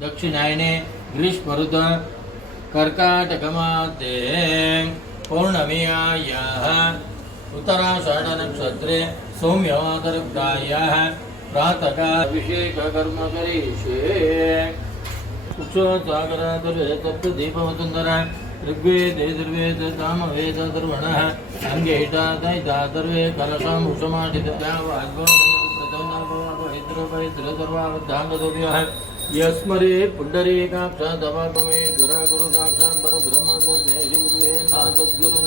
दक्षिणायने ग्रीष्मऋत कर्काटकमासे पौर्णमीयायाः उत्तराषाढनक्षत्रे सौम्यवातरुग्धायाः प्रातःकाभिषेककर्म करिष्ये। उक्षोत्सागरदीपवसुन्धर ऋग्वेदे दुर्वेद सामवेद दुर्वणः अङ्गेष्टादयिता सर्वे कलशां उषमाडितर्वावद्धाङ्गदव्यः यस्मरे पुण्डरीकाक्ष दवापमे गुरा गुरु साक्षात् परब्रह्म तस्मै श्री गुरुवे नमः सद्गुरु।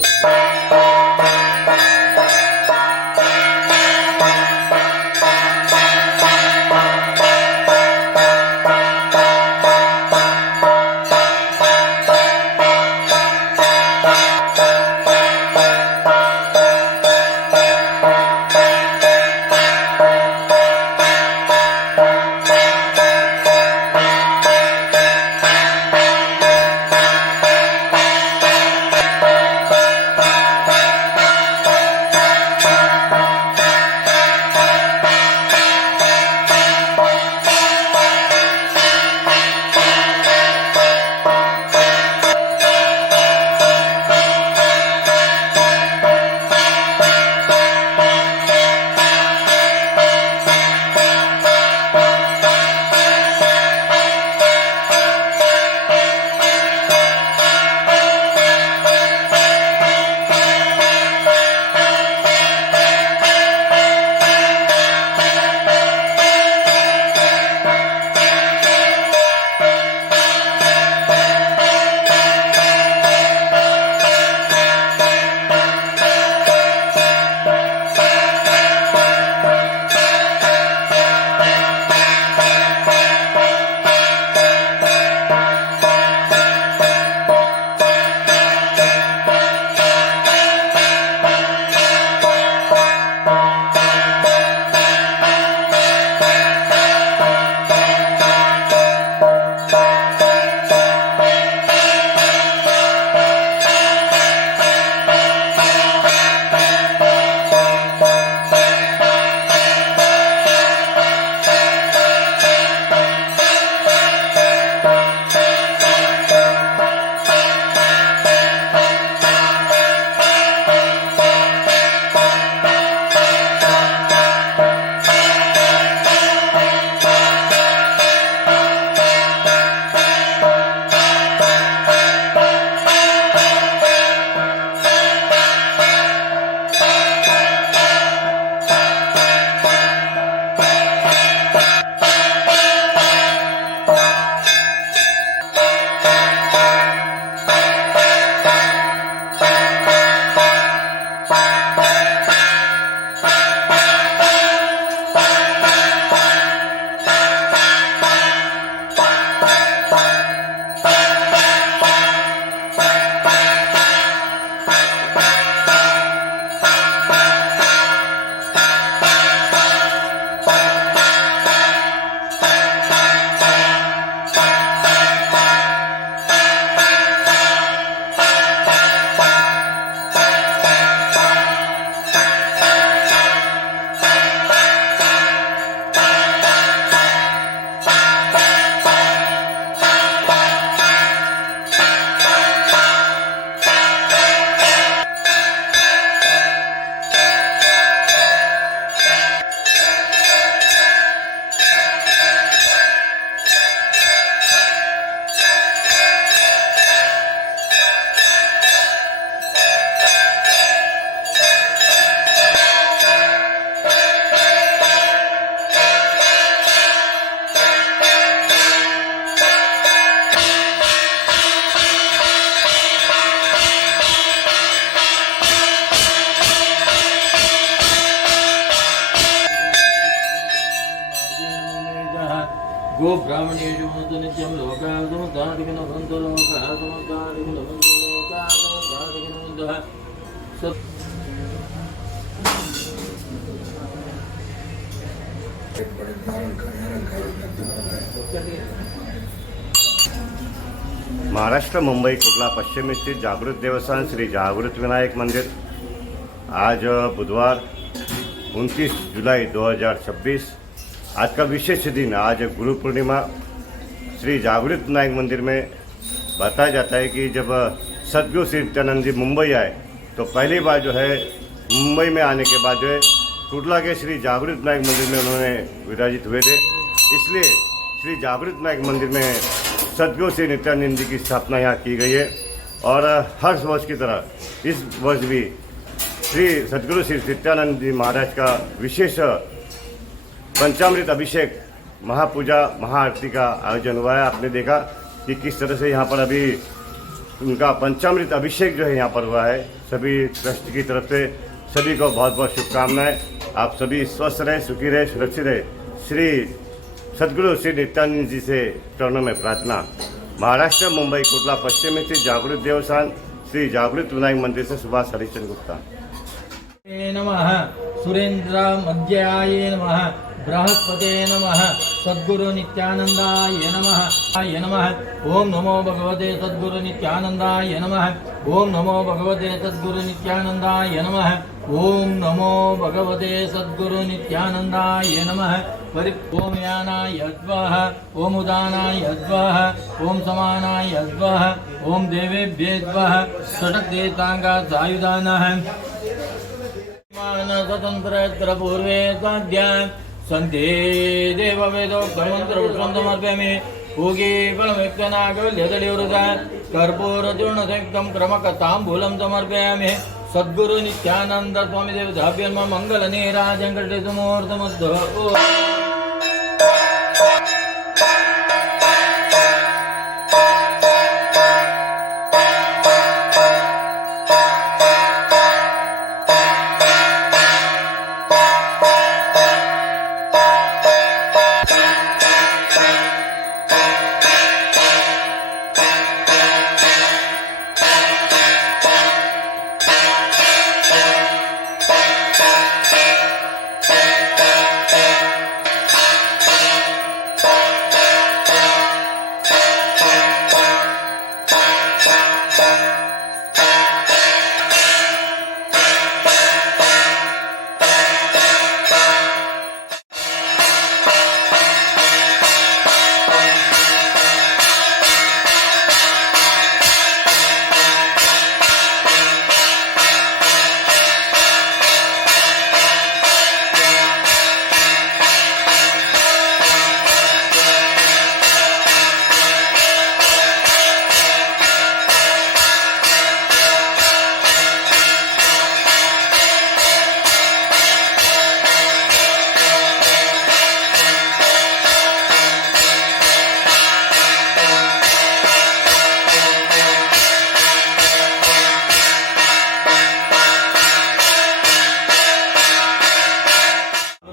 गो ब्राह्मणेषु नित्यं लोकाः समतारिकं भवन्तु लोकाः समतारिकं भवन्तु लोकाः समतारिकं ब्रह्मोदः महाराष्ट्र मुंबई कुर्ला पश्चिम स्थित जागृत देवस्थान श्री जागृत विनायक मंदिर आज बुधवार 29 जुलाई 2026 आज का विशेष दिन। आज गुरु पूर्णिमा। श्री जागृत विनायक मंदिर में बताया जाता है कि जब सदगुरु श्री नित्यानंद जी मुंबई आए तो पहली बार जो है मुंबई में आने के बाद जो है कुर्ला के श्री जागृत विनायक मंदिर में उन्होंने विराजित हुए थे। इसलिए श्री जागृत विनायक मंदिर में सदगुरु श्री नित्यानंद जी की स्थापना यहाँ की गई है। और हर वर्ष की तरह इस वर्ष भी श्री सदगुरु श्री नित्यानंद जी महाराज का विशेष पंचामृत अभिषेक महापूजा महाआरती का आयोजन हुआ है। आपने देखा कि किस तरह से यहाँ पर अभी उनका पंचामृत अभिषेक जो है यहाँ पर हुआ है। सभी ट्रस्ट की तरफ से सभी को बहुत बहुत शुभकामनाएं। आप सभी स्वस्थ रहे, सुखी रहे, सुरक्षित रहे। श्री सदगुरु श्री नित्यानंद जी से चरणों में प्रार्थना। महाराष्ट्र मुंबई कुर्ला पश्चिम में स्थित जागृत देवस्थान श्री जागृत विनायक मंदिर से सुभाष हरिश्चंद्र गुप्ता। नमः सुरेंद्र मध्याय नमः बृहस्पते नमः सद्गुरु नित्यानंदाय नमः ओम नमो भगवते सद्गुरु नित्यानंदाय नमः ओम नमो भगवते सद्गुरु नित्यानंदाय नमः ओम नमो भगवते सद्गुरु नित्यानंदाय नमः ओम यानाय द्वः ओम उदानाय द्वः ओम समानाय द्वः ओम देवेभ्ये द्वः षट्देवतांगात् सायुधानः स्वतंत्र पूर्वे स्वाध्याय संते देव वेदोक्तमंत्र समर्पयामि भोगे फलमेक्तनागवल्यदलिवृता कर्पूरचूर्णसंयुक्तं क्रमकताम्बूलं समर्पयामि सद्गुरु नित्यानंद स्वामी देवताभ्यं मंगलनीराजं घटितमुहूर्तमस्तु।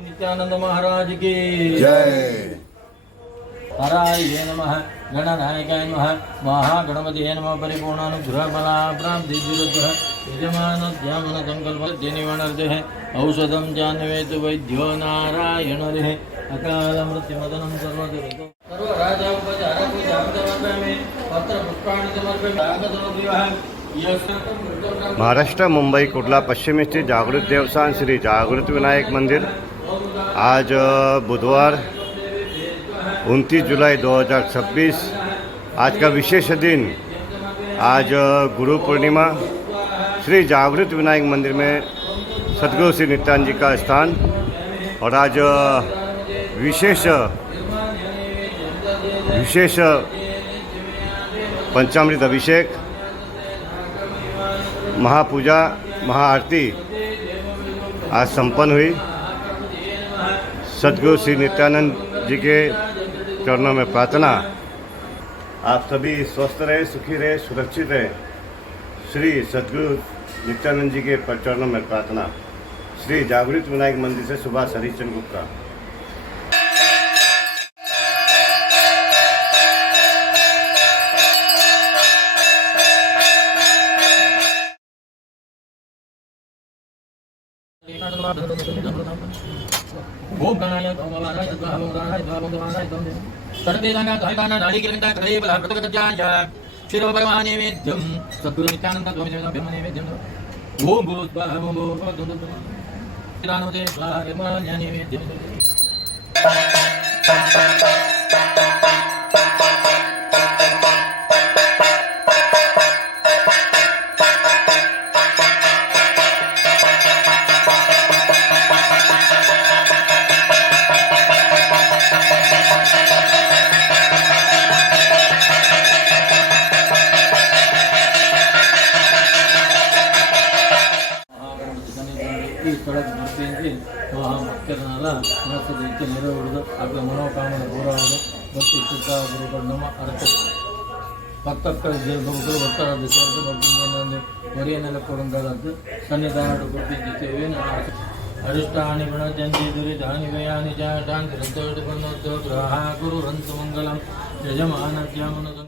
नित्यानंद महाराज की जय। हराय नमः गणनायकाय नमः महागणपतये नमः परिपूर्णानुग्रह फला प्राप्ति विरुद्धः यजमान ध्यान संकल्प निवणर्दः औषधं जान्वेतु वैद्यो नारायण रे अकाल मृत्युमदनं सर्वदुरितो सर्वराजा उपचार पूजां समर्पयामि पत्र पुष्पाणि समर्पयामि आगतोऽभिवः महाराष्ट्र मुंबई कुर्ला पश्चिम स्थित जागृत देवस्थान श्री जागृत विनायक मंदिर आज बुधवार 29 जुलाई 2026 आज का विशेष दिन। आज गुरु पूर्णिमा। श्री जागृत विनायक मंदिर में सद्गुरु श्री नित्यानंद जी का स्थान और आज विशेष पंचामृत अभिषेक महापूजा महाआरती आज संपन्न हुई। सद्गुरु श्री नित्यानंद जी के चरणों में प्रार्थना। आप सभी स्वस्थ रहे, सुखी रहे, सुरक्षित रहे। श्री सद्गुरु नित्यानंद जी के चरणों में प्रार्थना। श्री जागृत विनायक मंदिर से सुभाष हरिश्चंद्र गुप्ता। ओम गणाय भगवानाय भगवानाय भगवानाय सर्वेदाना दायकाना नालिकेरंता कलेबला कृतगजाय शिरोपरमाने वेद्यं सद्गुरु नित्यानंद स्वामी ब्रह्मणे वेद्यं ओम गुरुद्वाह ओम भगवतो तिरानोते स्वाहायमान्यानि वेद्यं ಈ ಸ್ಥಳಕ್ಕೆ ಬರ್ತೀನಿ ಭಕ್ತರನ್ನೆಲ್ಲ ಮನಸ್ಸದ ಇಚ್ಛೆ ನೆರವೇರುವುದು ಹಾಗೂ ಮನೋಕಾಮನ ಪೂರೈಸುವುದು ಮತ್ತು ಚಿತ್ತ ಗುರುಗಳು ನಮ್ಮ ಅರ್ಥ ಭಕ್ತಕ್ಕಳು ದೇವಗಳು ಭಕ್ತರಾದ ಸೇರಿದು ಭಕ್ತಿಯನ್ನು ಹೊರೆಯನ್ನೆಲ್ಲ ಕೊಡುವಂಥದ್ದು ಸನ್ನಿಧಾನ ಕೊಟ್ಟಿದ್ದ ಸೇವೆಯನ್ನು ಅರಿಷ್ಟಾನಿ ಗುಣಜಂತಿ ದುರಿತಾನಿ ವಯಾನಿ ಶಾಂತಿ ರಂತೋಟು ಗ್ರಹ ಗುರು ರಂತು ಮಂಗಲಂ ಯಜಮಾನ ಜ್ಞಾನ